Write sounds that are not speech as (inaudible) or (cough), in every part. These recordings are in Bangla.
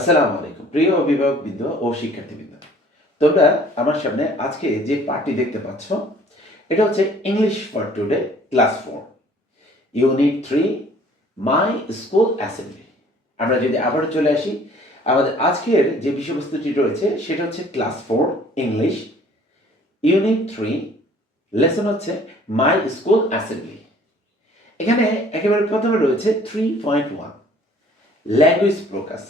আসসালামু আলাইকুম। প্রিয় অভিভাবকবৃন্দ ও শিক্ষার্থীবৃন্দ, তোমরা আমার সামনে আজকে যে পার্টি দেখতে পাচ্ছ, এটা হচ্ছে English for today class four unit three my school assembly আমরা যদি আবার চলে আসি, আমাদের আজকের যে বিষয়বস্তুটি রয়েছে, সেটা হচ্ছে class four English unit three lesson হচ্ছে মাই স্কুল অ্যাসেম্বলি এখানে একেবারে প্রথমে রয়েছে থ্রি পয়েন্ট ওয়ান ল্যাঙ্গুয়েজ প্রকাশ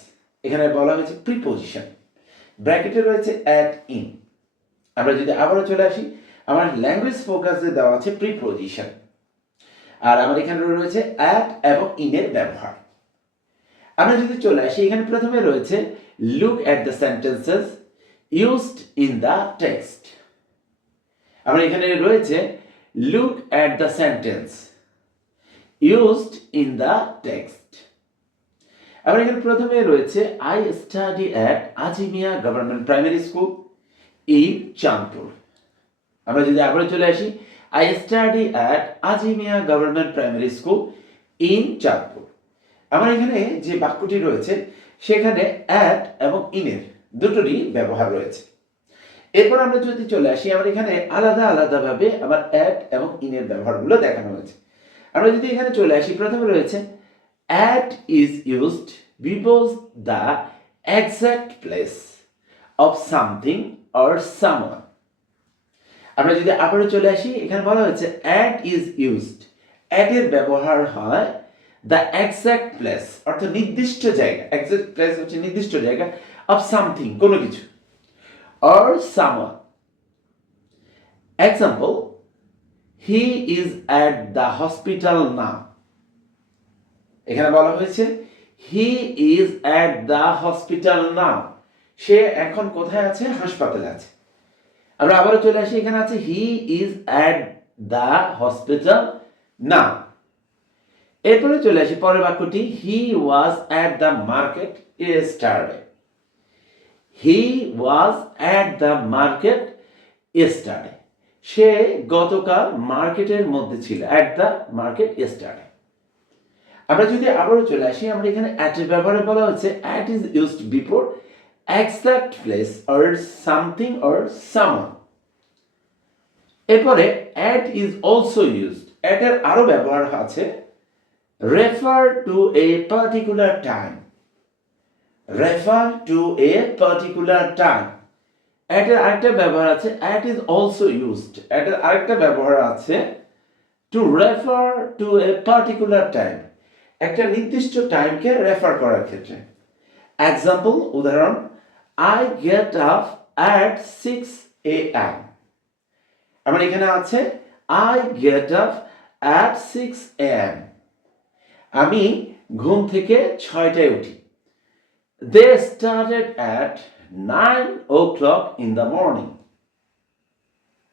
এখানে বলা হয়েছে প্রিপোজিশন ব্র্যাকেটে রয়েছে অ্যাট ইন আমরা যদি আবারও চলে আসি, আমার ল্যাঙ্গুয়েজ ফোকাসে দেওয়া আছে প্রিপোজিশন আর আমার এখানে রয়েছে অ্যাট এবং ইনের ব্যবহার। আমরা যদি চলে আসি, এখানে প্রথমে রয়েছে look at the sentences used in the text আমরা এখানে রয়েছে look at the sentence used in the text আবার এখানে প্রথমে রয়েছে I study at Azimia government primary school in Chandpur আমরা যদি আবার চলে আসি I study at Azimia government primary school in Chandpur আমার এখানে যে বাক্যটি রয়েছে, সেখানে অ্যাট এবং ইনের দুটোরই ব্যবহার রয়েছে। এরপর আমরা যদি চলে আসি, আমার এখানে আলাদা আলাদাভাবে আমার অ্যাট এবং ইনের ব্যবহারগুলো দেখানো হয়েছে। আমরা যদি এখানে চলে আসি, প্রথমে রয়েছে at is used before the exact place of something or someone. আমরা যদি আবারও চলে আসি, এখানে বলা হয়েছে at is used at এর ব্যবহার হয় দ্য এক্সাক্ট প্লেস অর্থাৎ নির্দিষ্ট জায়গা। এক্সাক্ট প্লেস হচ্ছে নির্দিষ্ট জায়গা অফ সামথিং কোনো কিছু। Or someone example he is at the hospital now এখানে বলা হয়েছে he is at the hospital now সে এখন কোথায় আছে? হাসপাতালে আছে। আমরা আবারও চলে আসি, এখানে আছে he is at the hospital now এরপরে চলে আসি, পরের বাক্যটি he was at the market yesterday he was at the market yesterday সে গতকাল মার্কেটের মধ্যে ছিল অ্যাট দ্য মার্কেট ইয়েস্টারডে আমরা যদি আবারও চলে আসি, আমরা এখানে অ্যাট এর ব্যবহারে বলা হচ্ছে at is used before exact place or something or someone এরপরে at is also used at আরও ব্যবহার আছে refer to a particular time refer to a particular time at এর আরেকটা ব্যবহার আছে at is also used at এর আরেকটা ব্যবহার আছে to refer to a particular time একটা নির্দিষ্ট টাইমকে রেফার করার ক্ষেত্রে। এক্সাম্পল উদাহরণ I get up at six A M আমার এখানে আছে I get up at six A M আমি ঘুম থেকে ছয়টায় উঠি। They started at nine o'clock in the morning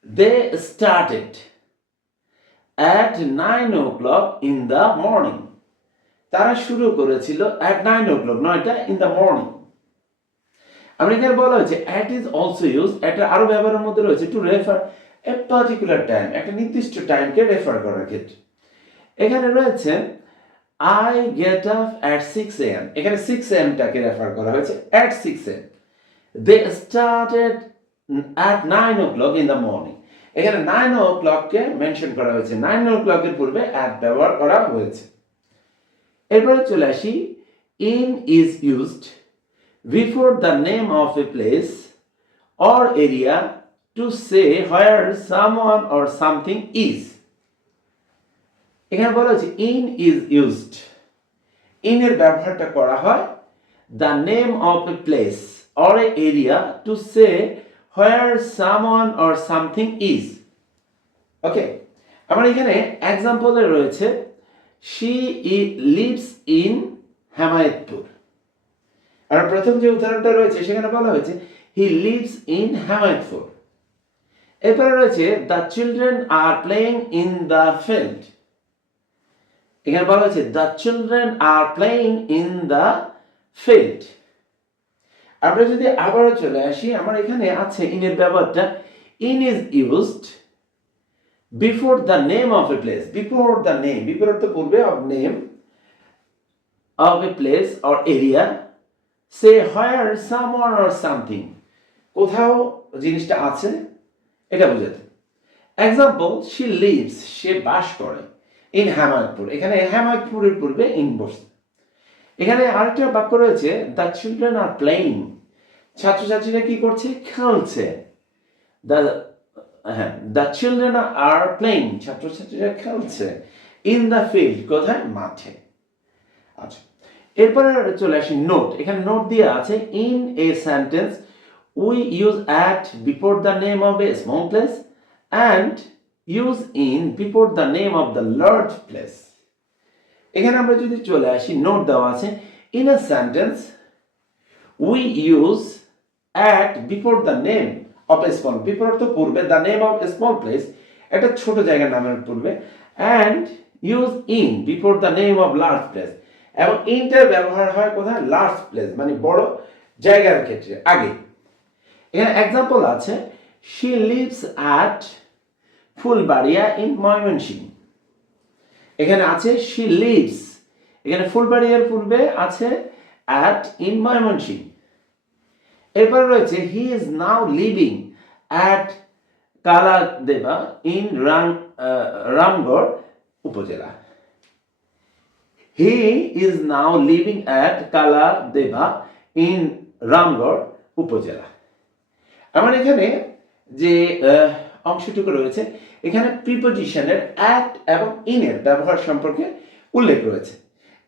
they started at nine o'clock in the morning তারা শুরু করেছিল অ্যাট নাইন ও ক্লক নয়টা ইন দ্য মর্নিং আমরা এখানে বলা হয়েছে অ্যাট ইজ অলসো ইউজ একটা আরও ব্যবহারের মধ্যে রয়েছে to refer a particular time একটা নির্দিষ্ট টাইমকে রেফার করার ক্ষেত্রে। এখানে রয়েছে I get up at six M এখানে সিক্স এমটাকে রেফার করা হয়েছে at six M they started at nine o'clock in the morning এখানে নাইন ও ক্লককে মেনশন করা হয়েছে নাইন ও ক্লকের পূর্বে অ্যাট ব্যবহার করা হয়েছে। এরপরে চলে আসি। In is used before the name of a place or area to say where someone or something is এখানে বলা হচ্ছে ইন ইজ ইউজড ইন এর ব্যবহারটা করা হয় the name of a place or an area to say where someone or something is okay আমার এখানে এক্সাম্পলে রয়েছে শি লিভস ইন হেমায়তপুর আর প্রথম যে উদাহরণটা রয়েছে, সেখানে বলা হয়েছে হি লিভস ইন হেমায়তপুর এরপরে রয়েছে the children are playing in the field এখানে বলা হয়েছে the children are playing in the field আমরা যদি আবারও চলে আসি, আমার এখানে আছে ইনের ব্যবহারটা in is used before the name of a place before the name before অর্থ পূর্বে of name of a place or area say where someone or something কোথাও জিনিসটা আছে, এটা বোঝাতে। এক্সাম্পল শি লিভস সে বাস করে ইন হ্যামায়তপুর এখানে হ্যামায়তপুরের পূর্বে ইন এখানে আরেকটা বাক্য রয়েছে দ্য চিলড্রেন আর প্লেইং ছাত্রছাত্রীরা কি করছে? খেলছে। দ্য হ্যাঁ দ্য চিলড্রেন আর প্লেইং ছাত্রছাত্রীরা খেলছে ইন দ্য ফিল্ড কোথায়? মাঠে। আচ্ছা এরপরে চলে আসি নোট এখানে নোট দিয়ে আছে in a sentence we use at before the name of a small place and use in before the name of the large place এখানে আমরা যদি চলে আসি নোট দেওয়া আছে in a sentence we use at before the name of a small before অর্থ পূর্বে the name of small place একটা ছোট জায়গার নামের পূর্বে. And use in before the name of large place এবং ইনটার ব্যবহার হয় কোথায়? লার্জ প্লেস মানে বড় জায়গার ক্ষেত্রে, আগে। এখানে এক্সাম্পল আছে। She lives at Fulbaria in Mymensingh এখানে আছে শি লিভস এখানে ফুলবাড়িয়ার পূর্বে আছে অ্যাট ইন ময়মনসিং এরপরে রয়েছে he is now living at Kaladeba in Ram Ramgarh upazila. He is now living at Kala Kaladeba in Ramgarh উপজেলা আমার এখানে যে অংশটুকু রয়েছে, এখানে প্রিপোজিশনের অ্যাট এবং ইনের ব্যবহার সম্পর্কে উল্লেখ রয়েছে।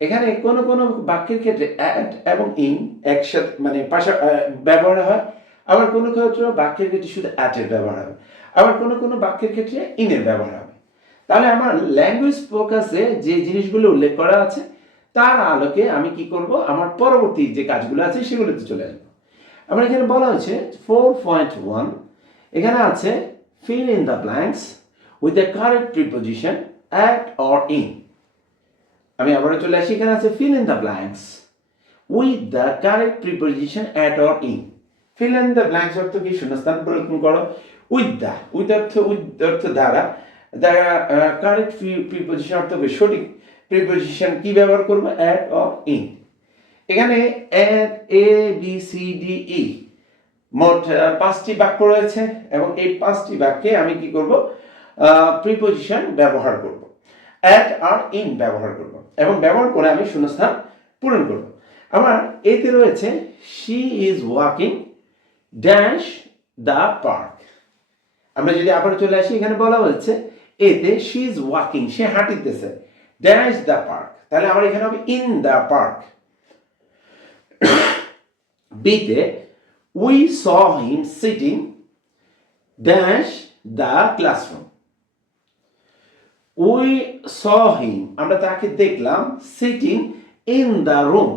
এখানে কোনো কোনো বাক্যের ক্ষেত্রে অ্যাট এবং ইন একসাথে মানে পাশা ব্যবহার হয়, আবার কোনো ক্ষেত্রে বাক্যের ক্ষেত্রে শুধু অ্যাটের ব্যবহার হবে, আবার কোনো কোনো বাক্যের ক্ষেত্রে ইনের ব্যবহার হবে। তাহলে আমার ল্যাঙ্গুয়েজ ফোকাসে যে জিনিসগুলো উল্লেখ করা আছে, তার আলোকে আমি কি করব? আমার পরবর্তী যে কাজগুলো আছে সেগুলোতে চলে আসব। আমার এখানে বলা হয়েছে ফোর পয়েন্ট ওয়ান এখানে আছে fill in the blanks with the correct preposition at or in আমি আবারও চলে আসি, এখানে আছে fill in the blanks with the correct preposition at or in fill in the blanks অর্থ কি? শূন্যস্থান পরিবর্তন করো। উইথ দ্য উইথ অর্থ উইথ অর্থ দ্বারা দ্বারা কারেক্ট প্রিপোজিশন অর্থ সঠিক প্রিপোজিশন কি ব্যবহার করব? অ্যাট অর ইন এখানে A B C D E মোট পাঁচটি বাক্য রয়েছে এবং এই পাঁচটি বাক্যে আমি কি করব? প্রিপোজিশন ব্যবহার করব। অ্যাট আর ইন ব্যবহার করব। এবং ব্যবহার করে আমি শূন্যস্থান পূরণ করব। আমার এতে রয়েছে she is walking dash the park আমরা যদি আবার চলে আসি, এখানে বলা হচ্ছে এতে শি ইজ ওয়াকিং সে হাঁটিতেছে ড্যাশ দ্য পার্ক তাহলে আমার এখানে হবে ইন দ্য পার্ক বিতে we saw him sitting dash the classroom we saw him আমরা তাকে দেখলাম সিটিং ইন দ্য রুম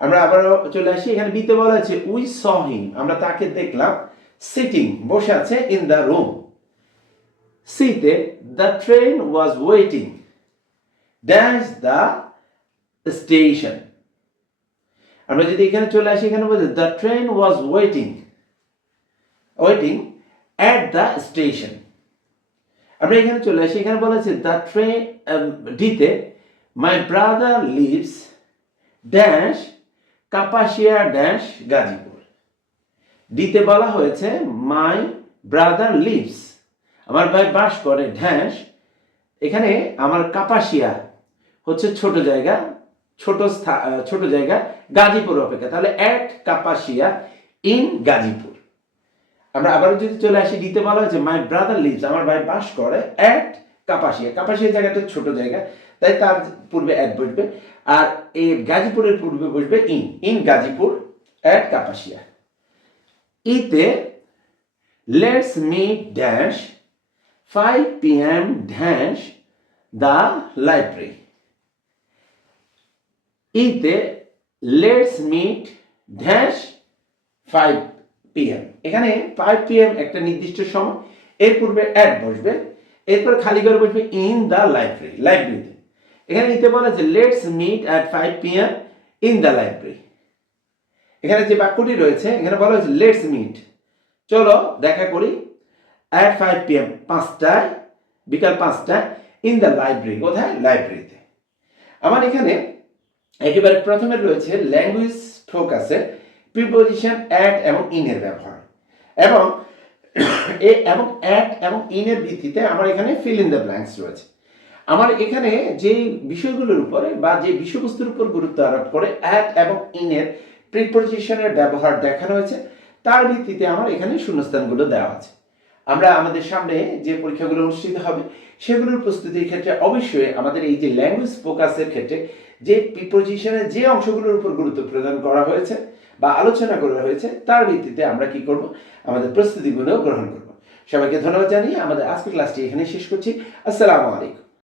আমরা আবার চলে আসি, এখানে বিতে বলা আছে উই স হিম আমরা তাকে দেখলাম সিটিং বসে আছে ইন দ্য রুম সিতে the train was waiting dash the station আমরা যদি এখানে চলে আসি, এখানে বলছে the train was waiting waiting at the station আমরা এখানে চলে আসি, এখানে বলা আছে দ্য ট্রেন ডিতে my brother lives dash Kapasia dash Gazipur ডিতে বলা হয়েছে মাই ব্রাদার লিভস আমার ভাই বাস করে ড্যাশ এখানে আমার কাপাসিয়া হচ্ছে ছোট জায়গা, ছোট ছোট জায়গা, গাজীপুর অপেক্ষা। তাহলে অ্যাট কাপাসিয়া ইন গাজীপুর আমরা আবারও যদি চলে আসি, দিতে বলা হয়েছে মাই ব্রাদার লিভস আমার ভাই বাস করে অ্যাট কাপাসিয়া কাপাসিয়া জায়গাটা ছোট জায়গা, তাই তার পূর্বে অ্যাট বসবে, আর এই গাজীপুরের পূর্বে বসবে in in Gazipur at Kapasia ইতে let's meet dash five P M dash the library ইতে let's meet dash five PM এখানে ফাইভ পি এম একটা নির্দিষ্ট সময়, এর পূর্বে অ্যাড বসবে, এরপর খালি করে বসবে ইন দ্য লাইব্রেরি লাইব্রেরিতে এখানে নিতে বলা আছে let's meet at five P M in the library এখানে যে বাক্যটি রয়েছে, এখানে বলা হয়েছে লেটস মিট চলো দেখা করি অ্যাট ফাইভ পি এম পাঁচটায়, বিকাল পাঁচটায় ইন দ্য লাইব্রেরি কোথায়? লাইব্রেরিতে আমার এখানে একেবারে প্রথমে রয়েছে ল্যাঙ্গুয়েজ ফোকাসে প্রিপোজিশন অ্যাট এবং ইনের ব্যবহার। এবং (coughs) এবং অ্যাট এবং ইনের ভিত্তিতে আমার এখানে ফিল ইন দ্য ব্ল্যাঙ্কস রয়েছে। আমার এখানে যে বিষয়গুলোর উপরে বা যে বিষয়বস্তুর উপর গুরুত্ব আরোপ করে অ্যাট এবং ইনের প্রিপোজিশনের ব্যবহার দেখানো হয়েছে, তার ভিত্তিতে আমার এখানে শূন্যস্থানগুলো দেওয়া আছে। আমরা আমাদের সামনে যে পরীক্ষাগুলো অনুষ্ঠিত হবে, সেগুলোর প্রস্তুতির ক্ষেত্রে অবশ্যই আমাদের এই যে ল্যাঙ্গুয়েজ ফোকাসের ক্ষেত্রে যে প্রিপোজিশনের যে অংশগুলোর উপর গুরুত্ব প্রদান করা হয়েছে বা আলোচনা করা হয়েছে, তার ভিত্তিতে আমরা কি করব? আমাদের প্রস্তুতিগুলো গ্রহণ করব। সবাইকে ধন্যবাদ জানিয়ে আমাদের আজকের ক্লাসটি এখানে শেষ করছি। আসসালামু আলাইকুম।